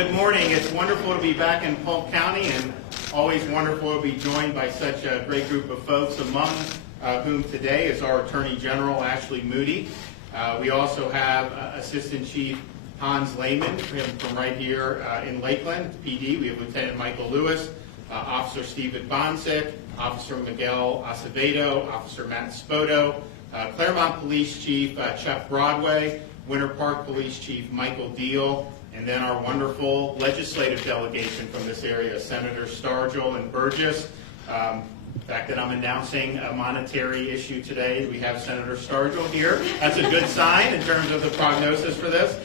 Good morning. It's wonderful to be back in Polk County, and always wonderful to be joined by such a great group of folks, among whom today is our Attorney General, Ashley Moody. We also have Assistant Chief Hans Lehman from right here in Lakeland PD. We have Lieutenant Michael Lewis, Officer Stephen Bonsick, Officer Miguel Acevedo, Officer Matt Spoto, Claremont Police Chief Chuck Broadway, Winter Park Police Chief Michael Deal, and then our wonderful legislative delegation from this area, Senator Stargell and Burgess. The fact that I'm announcing a monetary issue today, we have Senator Stargell here. That's a good sign in terms of the prognosis for this.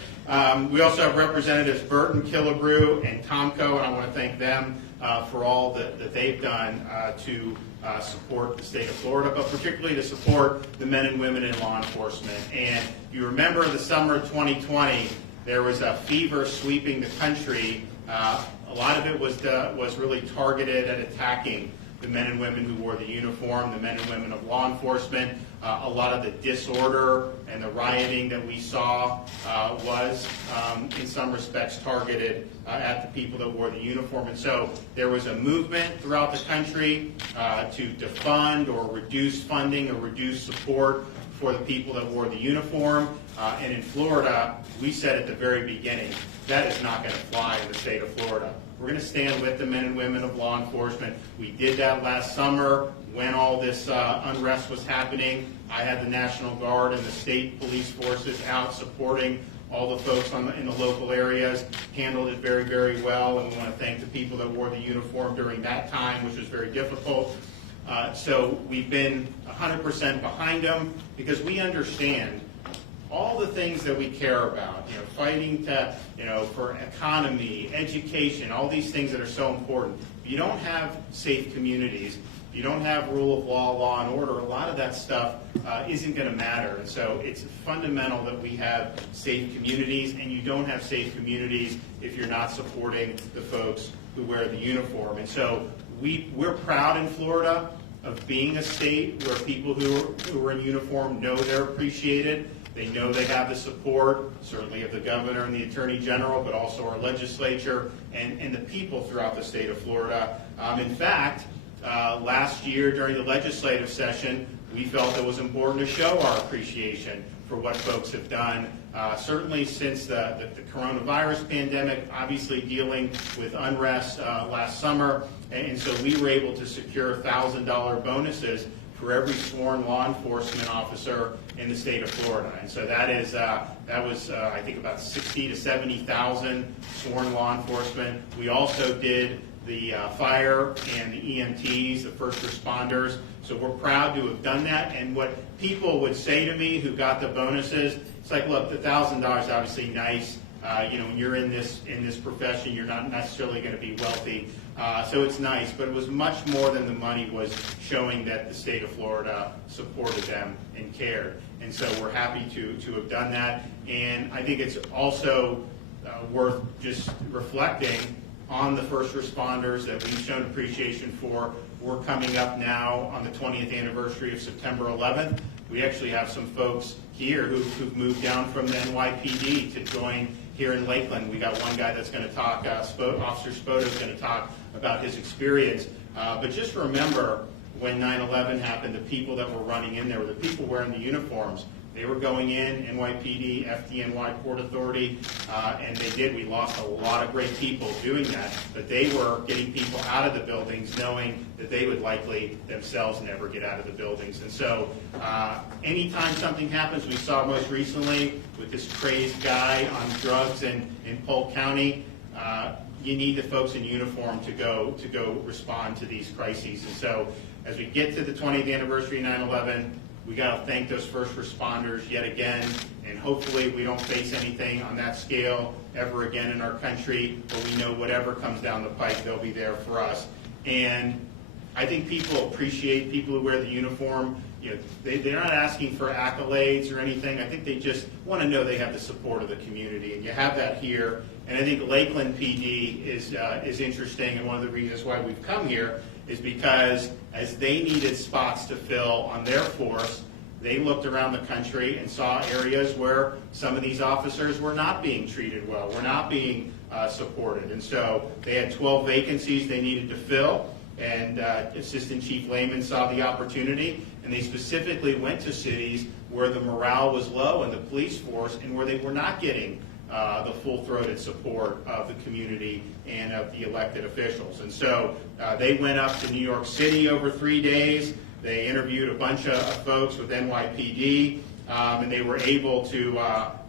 We also have Representatives Burton, Killebrew, and Tomko, and I want to thank them for all that they've done to support the state of Florida, but particularly to support the men and women in law enforcement. And you remember the summer of 2020, there was a fever sweeping the country. A lot of it was really targeted at attacking the men and women who wore the uniform, the men and women of law enforcement. A lot of the disorder and the rioting that we saw was, in some respects, targeted at the people that wore the uniform. And so there was a movement throughout the country to defund or reduce funding or reduce support for the people that wore the uniform. And in Florida, we said at the very beginning, that is not going to fly in the state of Florida. We're going to stand with the men and women of law enforcement. We did that last summer when all this unrest was happening. I had the National Guard and the state police forces out supporting all the folks in the local areas, handled it very, very well, and we want to thank the people that wore the uniform during that time, which was very difficult. So we've been 100% behind them because we understand all the things that we care about, fighting to, for economy, education, all these things that are so important. If you don't have safe communities, you don't have rule of law, law and order, a lot of that stuff isn't going to matter. And so it's fundamental that we have safe communities, and you don't have safe communities if you're not supporting the folks who wear the uniform. And so we're proud in Florida of being a state where people who are in uniform know they're appreciated. They know they have the support, certainly of the governor and the attorney general, but also our legislature and the people throughout the state of Florida. In fact, last year during the legislative session, we felt it was important to show our appreciation for what folks have done, certainly since the coronavirus pandemic, obviously dealing with unrest last summer. And so we were able to secure $1,000 bonuses for every sworn law enforcement officer in the state of Florida. And so that was I think about 60 to 70,000 sworn law enforcement. We also did the fire and the EMTs, the first responders. So we're proud to have done that. And what people would say to me who got the bonuses, it's like, look, the $1,000 is obviously nice. When you're in this profession, you're not necessarily going to be wealthy. So it's nice, but it was much more than the money was showing that the state of Florida supported them and cared. And so we're happy to have done that. And I think it's also worth just reflecting on the first responders that we've shown appreciation for. We're coming up now on the 20th anniversary of September 11th. We actually have some folks here who've moved down from the NYPD to join here in Lakeland. We got one guy that's going to talk, Officer Spoto is going to talk about his experience. But just remember, when 9/11 happened, the people that were running in there were the people wearing the uniforms. They were going in, NYPD, FDNY, Port Authority, and we lost a lot of great people doing that, but they were getting people out of the buildings knowing that they would likely themselves never get out of the buildings. And so anytime something happens, we saw most recently with this crazed guy on drugs in Polk County, you need the folks in uniform to go respond to these crises. And so as we get to the 20th anniversary of 9/11, we got to thank those first responders yet again, and hopefully we don't face anything on that scale ever again in our country, but we know whatever comes down the pike, they'll be there for us. And I think people appreciate people who wear the uniform. They're not asking for accolades or anything. I think they just want to know they have the support of the community, and you have that here. And I think Lakeland PD is interesting, and one of the reasons why we've come here is because as they needed spots to fill on their force, they looked around the country and saw areas where some of these officers were not being treated well, were not being supported. And so they had 12 vacancies they needed to fill, and Assistant Chief Lehman saw the opportunity, and they specifically went to cities where the morale was low in the police force and where they were not getting the full-throated support of the community and of the elected officials. And so they went up to New York City over 3 days. They interviewed a bunch of folks with NYPD, and they were able to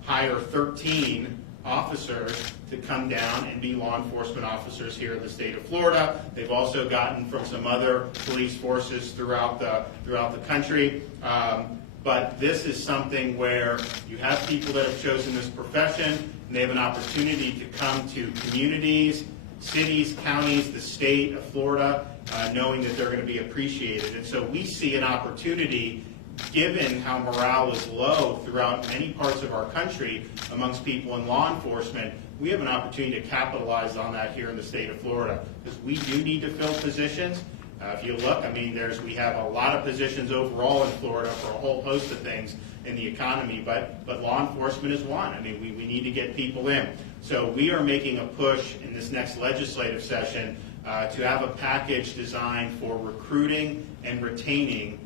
hire 13 officers to come down and be law enforcement officers here in the state of Florida. They've also gotten from some other police forces throughout the country. But this is something where you have people that have chosen this profession, and they have an opportunity to come to communities, cities, counties, the state of Florida, knowing that they're going to be appreciated. And so we see an opportunity, given how morale is low throughout many parts of our country amongst people in law enforcement, we have an opportunity to capitalize on that here in the state of Florida, because we do need to fill positions. If you look, I mean, we have a lot of positions overall in Florida for a whole host of things in the economy, but law enforcement is one. I mean, we need to get people in. So we are making a push in this next legislative session to have a package designed for recruiting and retaining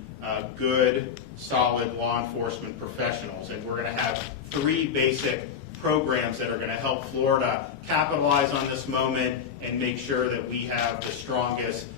good, solid law enforcement professionals. And we're going to have 3 basic programs that are going to help Florida capitalize on this moment and make sure that we have the strongest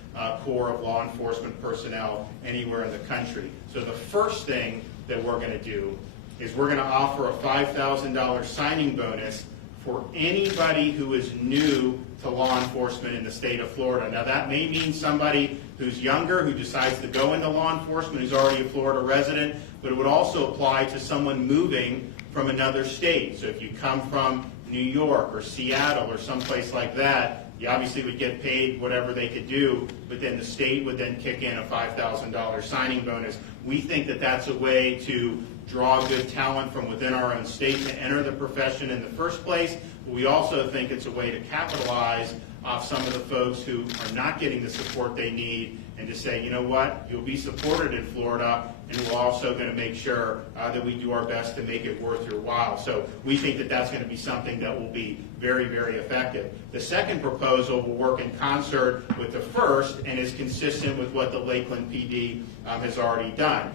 core of law enforcement personnel anywhere in the country. So the first thing that we're going to do is we're going to offer a $5,000 signing bonus for anybody who is new to law enforcement in the state of Florida. Now that may mean somebody who's younger, who decides to go into law enforcement, who's already a Florida resident, but it would also apply to someone moving from another state. So if you come from New York or Seattle or someplace like that, you obviously would get paid whatever they could do, but then the state would then kick in a $5,000 signing bonus. We think that that's a way to draw good talent from within our own state to enter the profession in the first place. But we also think it's a way to capitalize off some of the folks who are not getting the support they need, and to say, you know what, you'll be supported in Florida, and we're also going to make sure that we do our best to make it worth your while. So we think that that's going to be something that will be very, very effective. The second proposal will work in concert with the first and is consistent with what the Lakeland PD has already done.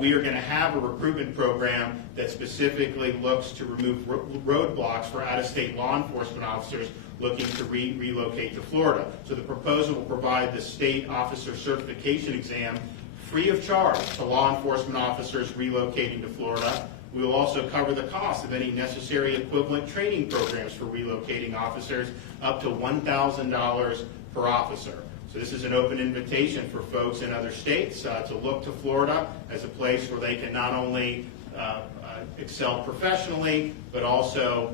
We are going to have a recruitment program that specifically looks to remove roadblocks for out-of-state law enforcement officers looking to relocate to Florida. So the proposal will provide the state officer certification exam free of charge to law enforcement officers relocating to Florida. We will also cover the cost of any necessary equivalent training programs for relocating officers, up to $1,000 per officer. So this is an open invitation for folks in other states to look to Florida as a place where they can not only excel professionally, but also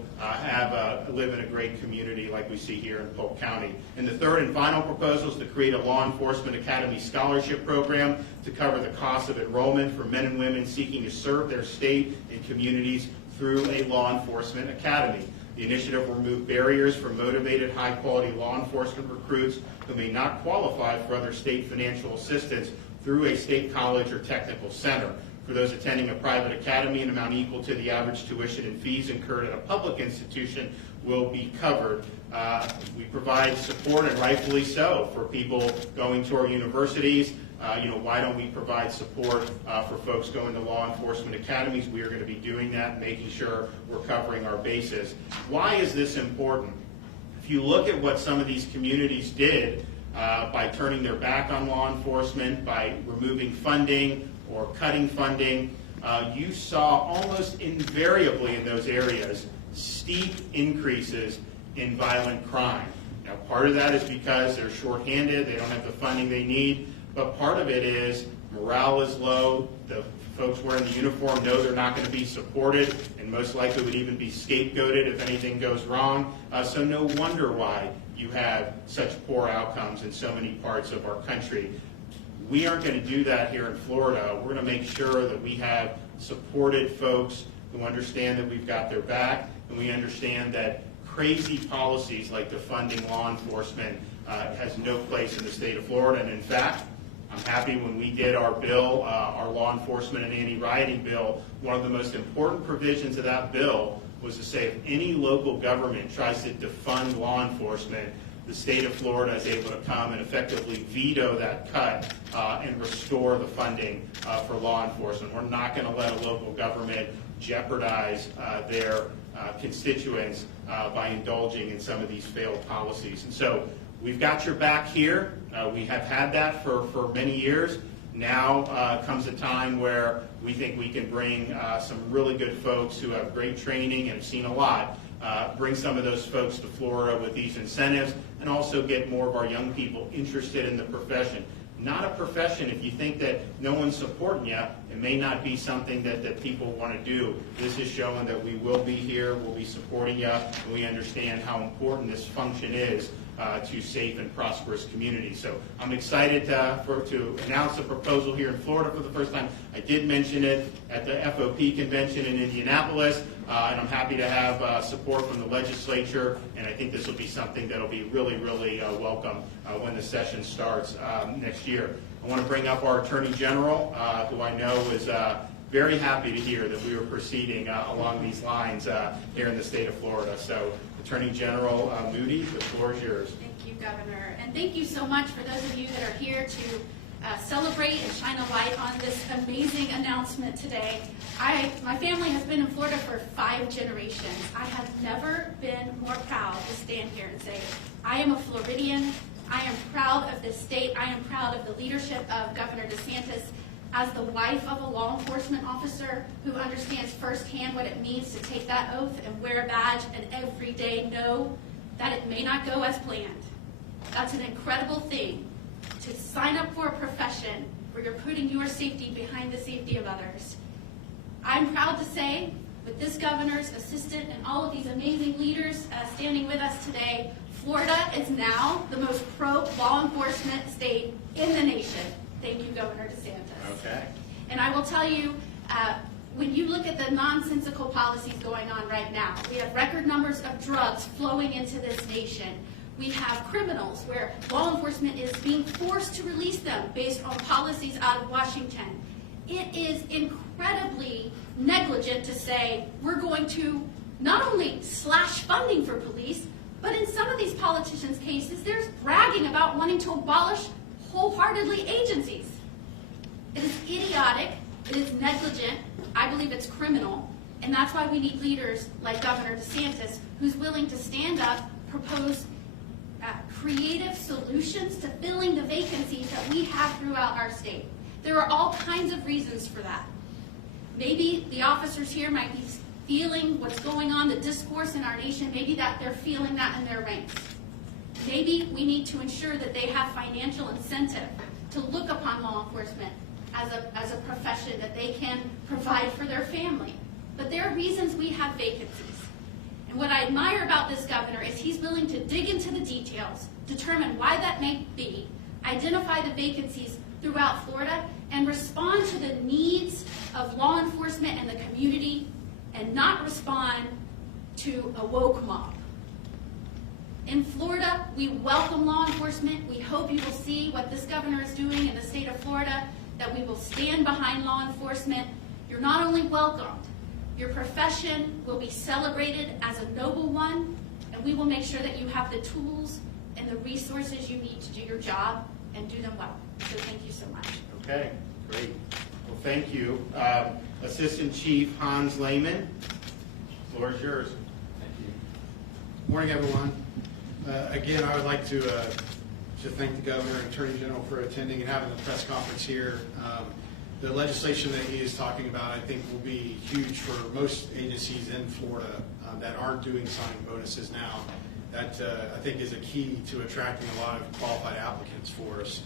live in a great community like we see here in Polk County. And the third and final proposal is to create a law enforcement academy scholarship program to cover the cost of enrollment for men and women seeking to serve their state and communities through a law enforcement academy. The initiative will remove barriers for motivated, high-quality law enforcement recruits who may not qualify for other state financial assistance through a state college or technical center. For those attending a private academy, an amount equal to the average tuition and fees incurred at a public institution will be covered. We provide support, and rightfully so, for people going to our universities. Why don't we provide support for folks going to law enforcement academies? We are going to be doing that, making sure we're covering our bases. Why is this important? If you look at what some of these communities did by turning their back on law enforcement, by removing funding or cutting funding, you saw almost invariably in those areas steep increases in violent crime. Now, part of that is because they're shorthanded, they don't have the funding they need, but part of it is morale is low, the folks wearing the uniform know they're not going to be supported, and most likely would even be scapegoated if anything goes wrong. So no wonder why you have such poor outcomes in so many parts of our country. We aren't going to do that here in Florida. We're going to make sure that we have supported folks who understand that we've got their back, and we understand that crazy policies like defunding law enforcement has no place in the state of Florida. And in fact, I'm happy when we did our bill, our law enforcement and anti-rioting bill, one of the most important provisions of that bill was to say if any local government tries to defund law enforcement, the state of Florida is able to come and effectively veto that cut and restore the funding for law enforcement. We're not going to let a local government jeopardize their constituents by indulging in some of these failed policies. And so we've got your back here. We have had that for many years. Now comes a time where we think we can bring some really good folks who have great training and have seen a lot, bring some of those folks to Florida with these incentives, and also get more of our young people interested in the profession. Not a profession, if you think that no one's supporting you, it may not be something that people want to do. This is showing that we will be here, we'll be supporting you, and we understand how important this function is to safe and prosperous communities. So I'm excited to announce a proposal here in Florida for the first time. I did mention it at the FOP convention in Indianapolis, and I'm happy to have support from the legislature, and I think this will be something that will be really, really welcome when the session starts next year. I want to bring up our Attorney General, who I know is very happy to hear that we were proceeding along these lines here in the state of Florida. So, Attorney General Moody, the floor is yours. Thank you, Governor. And thank you so much for those of you that are here to celebrate and shine a light on this amazing announcement today. My family has been in Florida for 5 generations. I have never been more proud to stand here and say, I am a Floridian. I am proud of this state. I am proud of the leadership of Governor DeSantis. As the wife of a law enforcement officer who understands firsthand what it means to take that oath and wear a badge and every day know that it may not go as planned. That's an incredible thing, to sign up for a profession where you're putting your safety behind the safety of others. I'm proud to say, with this governor's assistant and all of these amazing leaders standing with us today, Florida is now the most pro-law enforcement state in the nation. Thank you, Governor DeSantis. Okay. And I will tell you, when you look at the nonsensical policies going on right now, we have record numbers of drugs flowing into this nation. We have criminals where law enforcement is being forced to release them based on policies out of Washington. It is incredibly negligent to say we're going to not only slash funding for police, but in some of these politicians' cases, there's bragging about wanting to abolish wholeheartedly agencies. It is idiotic, it is negligent, I believe it's criminal, and that's why we need leaders like Governor DeSantis, who's willing to stand up, propose creative solutions to filling the vacancies that we have throughout our state. There are all kinds of reasons for that. Maybe the officers here might be feeling what's going on, the discourse in our nation, maybe that they're feeling that in their ranks. Maybe we need to ensure that they have financial incentive to look upon law enforcement as a profession that they can provide for their family. But there are reasons we have vacancies. And what I admire about this governor is he's willing to dig into the details, determine why that may be, identify the vacancies throughout Florida, and respond to the needs of law enforcement and the community, and not respond to a woke mob. In Florida, we welcome law enforcement. We hope you will see what this governor is doing in the state of Florida, that we will stand behind law enforcement. You're not only welcomed, your profession will be celebrated as a noble one, and we will make sure that you have the tools and the resources you need to do your job and do them well. So thank you so much. Okay, great. Well, thank you. Assistant Chief Hans Lehman, the floor is yours. Thank you. Morning, everyone. Again, I would like to thank the Governor and Attorney General for attending and having the press conference here. The legislation that he is talking about, I think, will be huge for most agencies in Florida that aren't doing signing bonuses now. That, I think, is a key to attracting a lot of qualified applicants for us.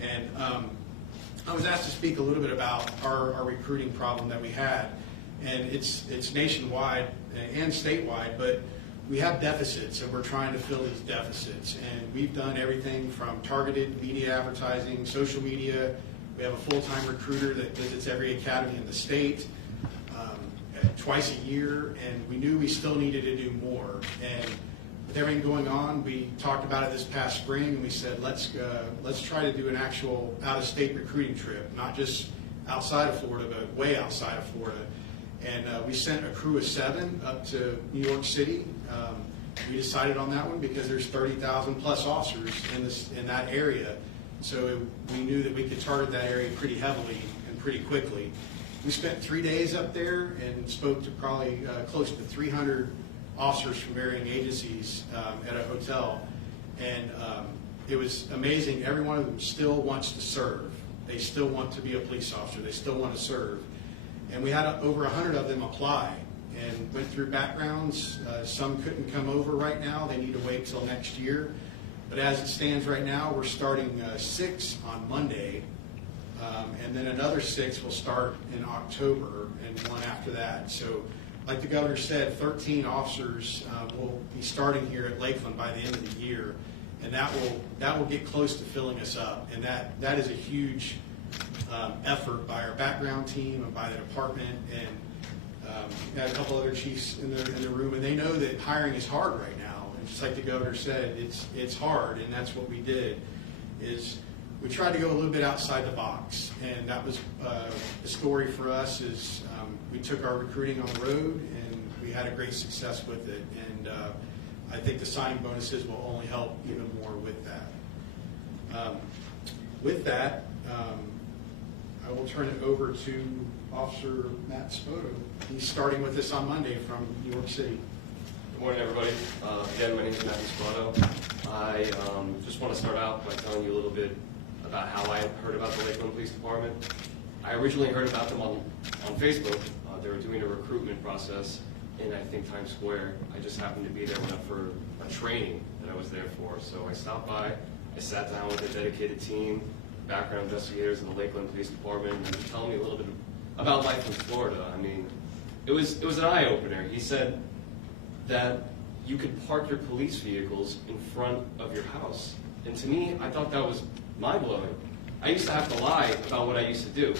And I was asked to speak a little bit about our recruiting problem that we had. And it's nationwide and statewide, but we have deficits, and we're trying to fill these deficits. And we've done everything from targeted media advertising, social media. We have a full-time recruiter that visits every academy in the state twice a year, and we knew we still needed to do more. And with everything going on, we talked about it this past spring, and we said, let's try to do an actual out-of-state recruiting trip, not just outside of Florida, but way outside of Florida. And we sent a crew of 7 up to New York City. We decided on that one because there's 30,000 plus officers in that area. So we knew that we could target that area pretty heavily and pretty quickly. We spent 3 days up there and spoke to probably close to 300 officers from varying agencies at a hotel. And it was amazing. Every one of them still wants to serve. They still want to be a police officer. They still want to serve. And we had over 100 of them apply and went through backgrounds. Some couldn't come over right now. They need to wait till next year. But as it stands right now, we're starting 6 on Monday. And then another 6 will start in October and one after that. So like the governor said, 13 officers will be starting here at Lakeland by the end of the year. And that will get close to filling us up. And that is a huge effort by our background team and by the department. And we had a couple other chiefs in the room, and they know that hiring is hard right now. And just like the governor said, it's hard, and that's what we did. Is we tried to go a little bit outside the box, and that was the story for us. Is we took our recruiting on the road, and we had a great success with it. And I think the signing bonuses will only help even more with that. With that, I will turn it over to Officer Matt Spoto. He's starting with us on Monday from New York City. Good morning, everybody. Again, my name is Matthew Spoto. I just want to start out by telling you a little bit about how I heard about the Lakeland Police Department. I originally heard about them on Facebook. They were doing a recruitment process in, I think, Times Square. I just happened to be there for a training that I was there for. So I stopped by, I sat down with a dedicated team, background investigators in the Lakeland Police Department, and he was telling me a little bit about life in Florida. I mean, it was an eye-opener. He said that you could park your police vehicles in front of your house. And to me, I thought that was mind-blowing. I used to have to lie about what I used to do.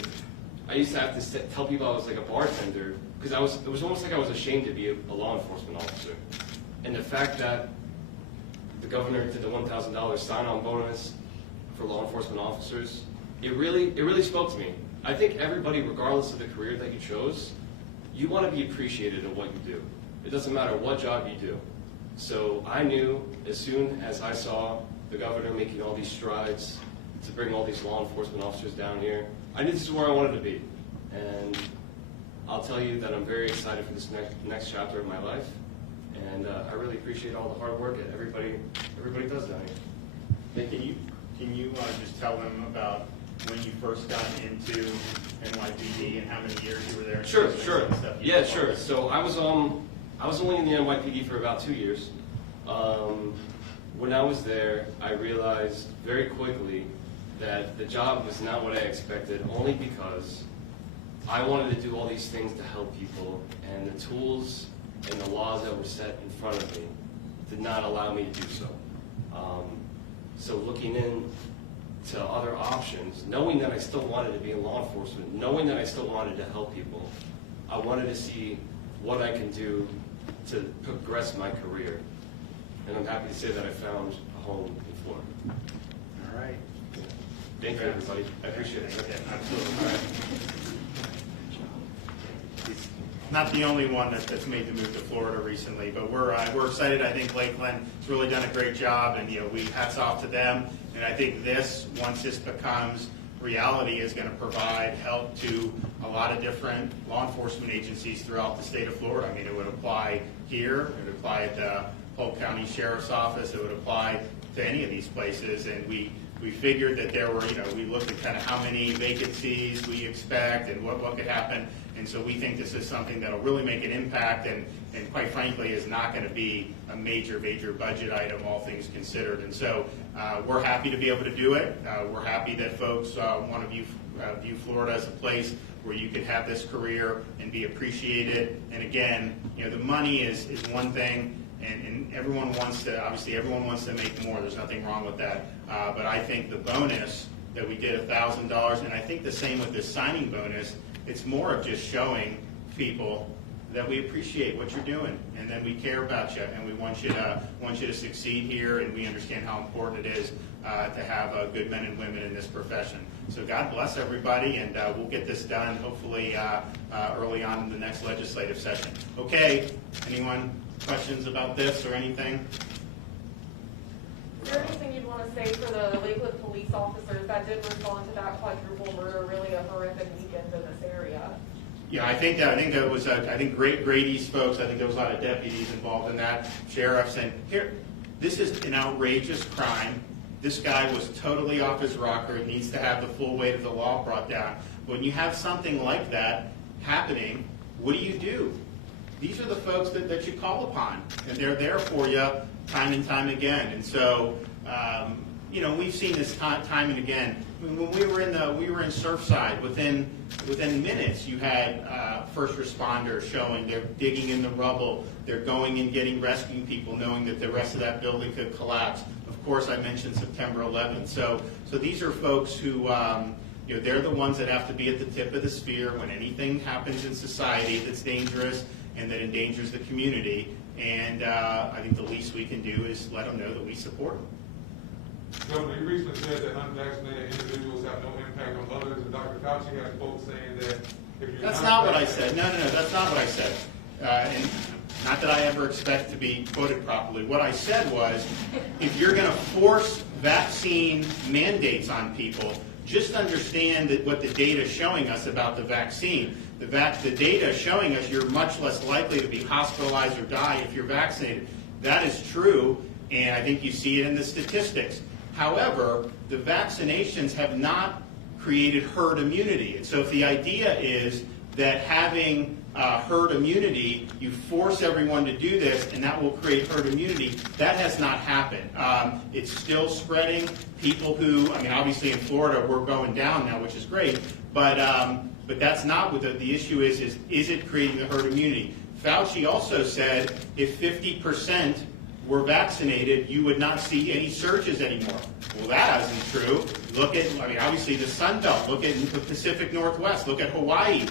I used to have to tell people I was like a bartender, because it was almost like I was ashamed to be a law enforcement officer. And the fact that the governor did the $1,000 sign-on bonus for law enforcement officers, it really spoke to me. I think everybody, regardless of the career that you chose, you want to be appreciated in what you do. It doesn't matter what job you do. So I knew as soon as I saw the governor making all these strides to bring all these law enforcement officers down here, I knew this is where I wanted to be. And I'll tell you that I'm very excited for this next chapter of my life. And I really appreciate all the hard work that everybody does down here. Hey, can you just tell them about when you first got into NYPD and how many years you were there? Sure. Yeah, sure. So I was only in the NYPD for about 2 years. When I was there, I realized very quickly that the job was not what I expected, only because I wanted to do all these things to help people, and the tools and the laws that were set in front of me did not allow me to do so. So looking into other options, knowing that I still wanted to be in law enforcement, knowing that I still wanted to help people, I wanted to see what I can do to progress my career. And I'm happy to say that I found a home in Florida. All right. Thank you, everybody. I appreciate it. Yeah, absolutely. All right. Not the only one that's made the move to Florida recently, but we're excited. I think Lakeland has really done a great job, and we hats off to them. And I think once this becomes reality, is going to provide help to a lot of different law enforcement agencies throughout the state of Florida. I mean, it would apply here, it would apply at the Polk County Sheriff's Office, it would apply to any of these places, and we figured that there were, we looked at kind of how many vacancies we expect and what could happen, and so we think this is something that'll really make an impact, and quite frankly is not going to be a major budget item, all things considered. And so we're happy to be able to do it. We're happy that folks want to view Florida as a place where you can have this career and be appreciated. And again, the money is one thing, and everyone wants to make more. There's nothing wrong with that. But I think the bonus that we did $1,000, and I think the same with this signing bonus, it's more of just showing people that we appreciate what you're doing, and then we care about you, and we want you to succeed here, and we understand how important it is to have good men and women in this profession. So God bless everybody, and we'll get this done hopefully early on in the next legislative session. Okay, anyone questions about this or anything? Is there anything you'd want to say for the Lakeland police officers that did respond to that quadruple murder, really a horrific weekend in this area? Yeah, I think that was Grady's folks. I think there was a lot of deputies involved in that, sheriffs, and here, this is an outrageous crime. This guy was totally off his rocker. It needs to have the full weight of the law brought down. When you have something like that happening, what do? These are the folks that you call upon, and they're there for you time and time again. And so, we've seen this time and again. When we were in Surfside, within minutes, you had first responders showing they're digging in the rubble, they're going and getting rescuing people, knowing that the rest of that building could collapse. Of course, I mentioned September 11th. So these are folks who, they're the ones that have to be at the tip of the spear when anything happens in society that's dangerous and that endangers the community. And I think the least we can do is let them know that we support them. Governor, you recently said that unvaccinated individuals have no impact on others, and Dr. Fauci has folks saying that if you're That's not what I said. No, that's not what I said. And not that I ever expect to be quoted properly. What I said was, if you're going to force vaccine mandates on people, just understand that what the data is showing us about the vaccine. The data is showing us you're much less likely to be hospitalized or die if you're vaccinated. That is true, and I think you see it in the statistics. However, the vaccinations have not created herd immunity. And so if the idea is that having herd immunity, you force everyone to do this and that will create herd immunity, that has not happened. It's still spreading. People who, obviously in Florida we're going down now, which is great, but that's not what the issue is it creating the herd immunity? Fauci also said if 50% were vaccinated, you would not see any surges anymore. Well, that isn't true. Look at, obviously the Sun Belt. Look at the Pacific Northwest. Look at Hawaii.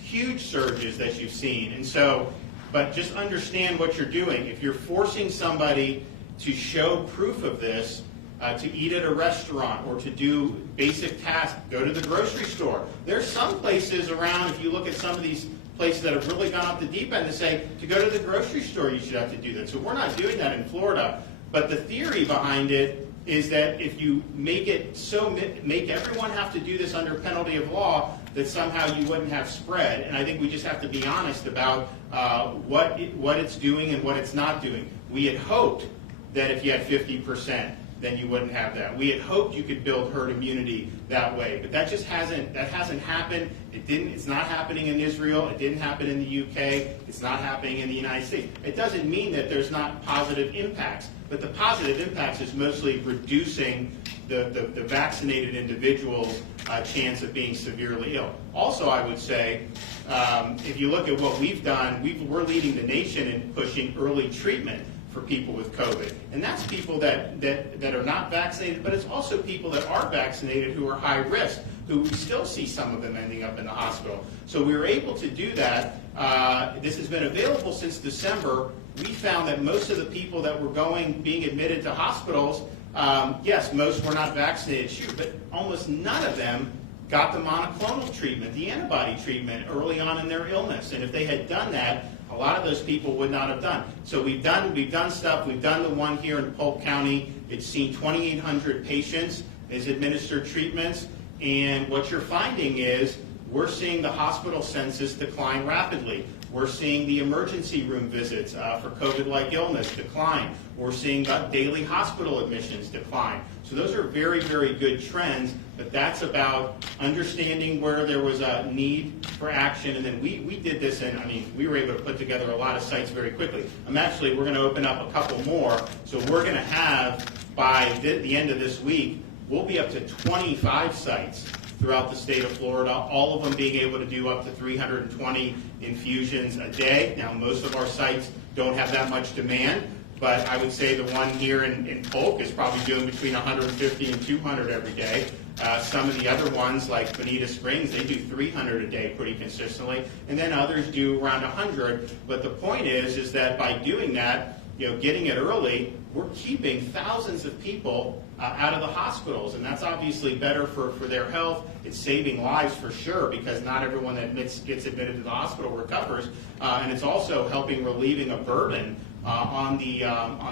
Huge surges that you've seen. And so, but just understand what you're doing. If you're forcing somebody to show proof of this, to eat at a restaurant or to do basic tasks, go to the grocery store. There's some places around, if you look at some of these places that have really gone off the deep end, to say to go to the grocery store you should have to do that. So we're not doing that in Florida. But the theory behind it is that if you make everyone have to do this under penalty of law, that somehow you wouldn't have spread. And I think we just have to be honest about what it's doing and what it's not doing. We had hoped that if you had 50%, then you wouldn't have that. We had hoped you could build herd immunity that way, but that just hasn't happened. It's not happening in Israel. It didn't happen in the UK. It's not happening in the United States. It doesn't mean that there's not positive impacts, but the positive impacts is mostly reducing the vaccinated individual's chance of being severely ill. Also, I would say, if you look at what we've done, we're leading the nation in pushing early treatment for people with COVID. And that's people that are not vaccinated, but it's also people that are vaccinated who are high risk, who we still see some of them ending up in the hospital. So we were able to do that. This has been available since December. We found that most of the people that were being admitted to hospitals, yes, most were not vaccinated, sure, but almost none of them got the monoclonal treatment, the antibody treatment, early on in their illness. And if they had done that, a lot of those people would not have done. So we've done stuff. We've done the one here in Polk County. It's seen 2,800 patients as administered treatments. And what you're finding is we're seeing the hospital census decline rapidly. We're seeing the emergency room visits for COVID-like illness decline. We're seeing daily hospital admissions decline. So those are very, very good trends, but that's about understanding where there was a need for action. And then we did this, and we were able to put together a lot of sites very quickly. We're going to open up a couple more. So we're going to have, by the end of this week, we'll be up to 25 sites throughout the state of Florida, all of them being able to do up to 320 infusions a day. Now, most of our sites don't have that much demand, but I would say the one here in Polk is probably doing between 150 and 200 every day. Some of the other ones, like Bonita Springs, they do 300 a day pretty consistently, and then others do around 100. But the point is that by doing that, getting it early, we're keeping thousands of people out of the hospitals, and that's obviously better for their health. It's saving lives for sure, because not everyone that gets admitted to the hospital recovers, and it's also helping relieving a burden on the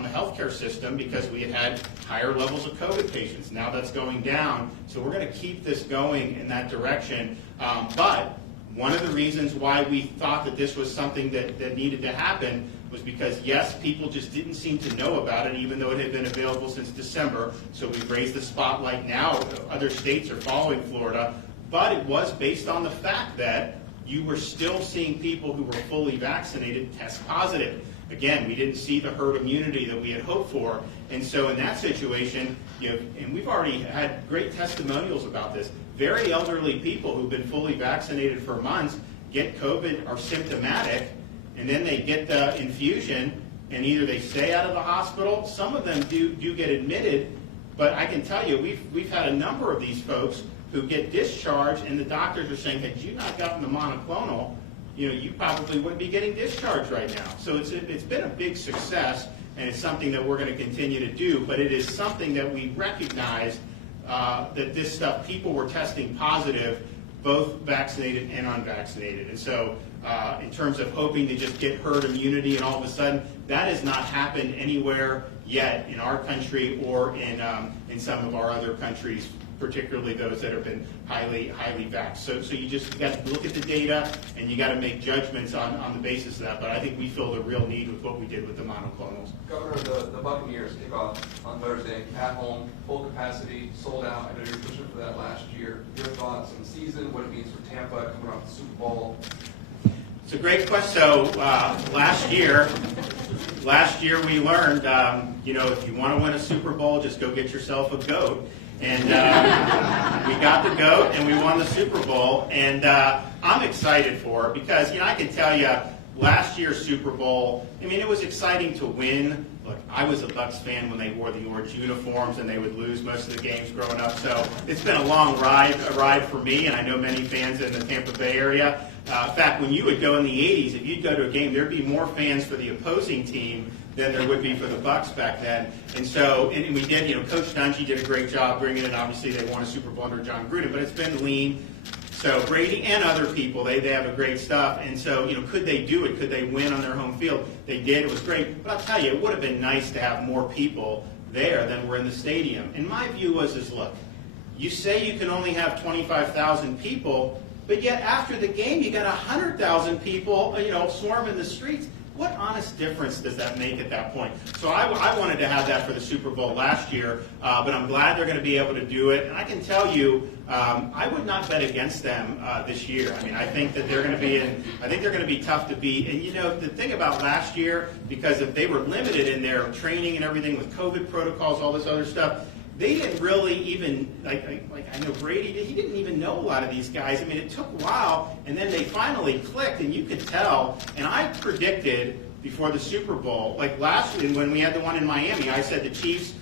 healthcare system, because we had higher levels of COVID patients. Now that's going down, so we're going to keep this going in that direction. But one of the reasons why we thought that this was something that needed to happen was because, yes, people just didn't seem to know about it, even though it had been available since December. So we've raised the spotlight now. Other states are following Florida. But it was based on the fact that you were still seeing people who were fully vaccinated test positive. Again, we didn't see the herd immunity that we had hoped for. And so in that situation, and we've already had great testimonials about this, very elderly people who've been fully vaccinated for months get COVID, are symptomatic, and then they get the infusion, and either they stay out of the hospital, some of them do get admitted, but I can tell you, we've had a number of these folks who get discharged, and the doctors are saying, had you not gotten the monoclonal, you probably wouldn't be getting discharged right now. So it's been a big success, and it's something that we're going to continue to do, but it is something that we recognize that this stuff, people were testing positive, both vaccinated and unvaccinated. And so in terms of hoping to just get herd immunity and all of a sudden, that has not happened anywhere yet in our country or in some of our other countries, particularly those that have been highly vaxxed. So you got to look at the data, and you got to make judgments on the basis of that. But I think we feel the real need with what we did with the monoclonals. Governor, the Buccaneers kick off on Thursday at home, full capacity, sold out. I know you're pushing for that last year. Your thoughts on the season, what it means for Tampa coming off the Super Bowl? It's a great question. So last year we learned, if you want to win a Super Bowl, just go get yourself a goat. And we got the goat, and we won the Super Bowl. And I'm excited for it because, I can tell you, last year's Super Bowl, it was exciting to win. Look, I was a Bucs fan when they wore the orange uniforms, and they would lose most of the games growing up. So it's been a long ride for me, and I know many fans in the Tampa Bay area. In fact, when you would go in the 80s, if you'd go to a game, there'd be more fans for the opposing team than there would be for the Bucs back then. And so, and we did, Coach Dungy did a great job bringing it. Obviously, they won a Super Bowl under John Gruden, but it's been lean. So Brady and other people, they have a great stuff. And so, could they do it? Could they win on their home field? They did. It was great. But I'll tell you, it would have been nice to have more people there than were in the stadium. And my view was, look, you say you can only have 25,000 people, but yet after the game, you got 100,000 people, swarming the streets. What honest difference does that make at that point? So I wanted to have that for the Super Bowl last year, but I'm glad they're going to be able to do it. And I can tell you, I would not bet against them this year. I think that they're going to be I think they're going to be tough to beat. And the thing about last year, because if they were limited in their training and everything with COVID protocols, all this other stuff, they didn't really even, like I know Brady did, he didn't even know a lot of these guys. It took a while, and then they finally clicked, and you could tell. And I predicted before the Super Bowl, like last week when we had the one in Miami, I said the Chiefs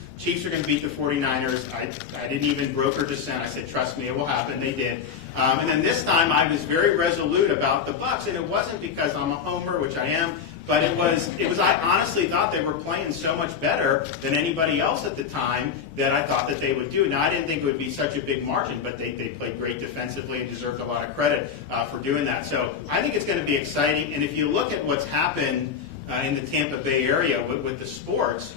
are going to beat the 49ers. I didn't even broker dissent. I said, trust me, it will happen. They did. And then this time I was very resolute about the Bucs, and it wasn't because I'm a homer, which I am, but it was. I honestly thought they were playing so much better than anybody else at the time that I thought that they would do. Now, I didn't think it would be such a big margin, but they played great defensively and deserved a lot of credit for doing that. So I think it's going to be exciting. And if you look at what's happened in the Tampa Bay area with the sports,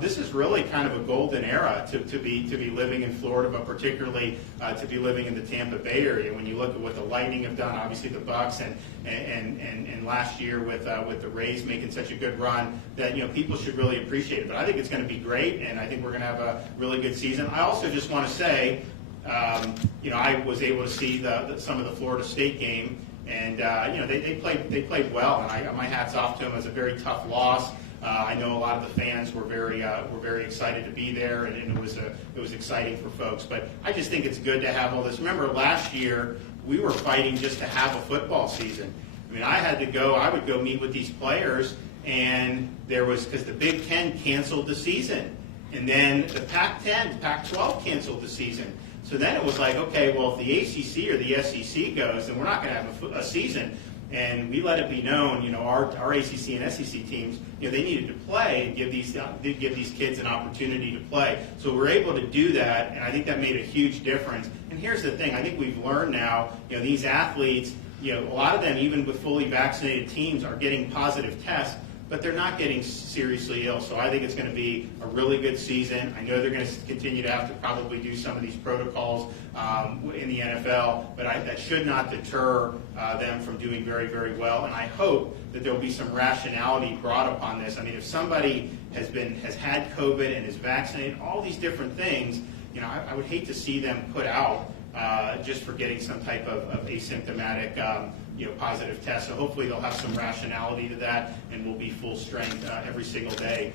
this is really kind of a golden era to be living in Florida, but particularly to be living in the Tampa Bay area. When you look at what the Lightning have done, obviously the Bucs, and last year with the Rays making such a good run, that people should really appreciate it. But I think it's going to be great, and I think we're going to have a really good season. I also just want to say, I was able to see some of the Florida State game, and they played well, and my hat's off to them. It was a very tough loss. I know a lot of the fans were very excited to be there, and it was exciting for folks. But I just think it's good to have all this. Remember, last year we were fighting just to have a football season. I would go meet with these players, and because the Big Ten canceled the season, and then the Pac-10, Pac-12 canceled the season. So then it was like, okay, well, if the ACC or the SEC goes, then we're not going to have a season. and we let it be known, our ACC and SEC teams, they needed to play and give these kids an opportunity to play. So we're able to do that, and I think that made a huge difference. And here's the thing, I think we've learned now, these athletes, a lot of them, even with fully vaccinated teams, are getting positive tests, but they're not getting seriously ill. So I think it's going to be a really good season. I know they're going to continue to have to probably do some of these protocols in the NFL, but that should not deter them from doing very, very well. And I hope that there will be some rationality brought upon this. I mean, if somebody has had COVID and is vaccinated, all these different things, I would hate to see them put out just for getting some type of asymptomatic positive test. So hopefully they'll have some rationality to that, and we'll be full strength every single day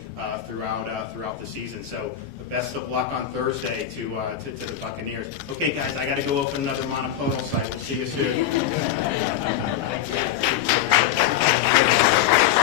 throughout the season. So the best of luck on Thursday to the Buccaneers. Okay, guys, I got to go open another monoclonal site. We'll see you soon. Thanks, guys.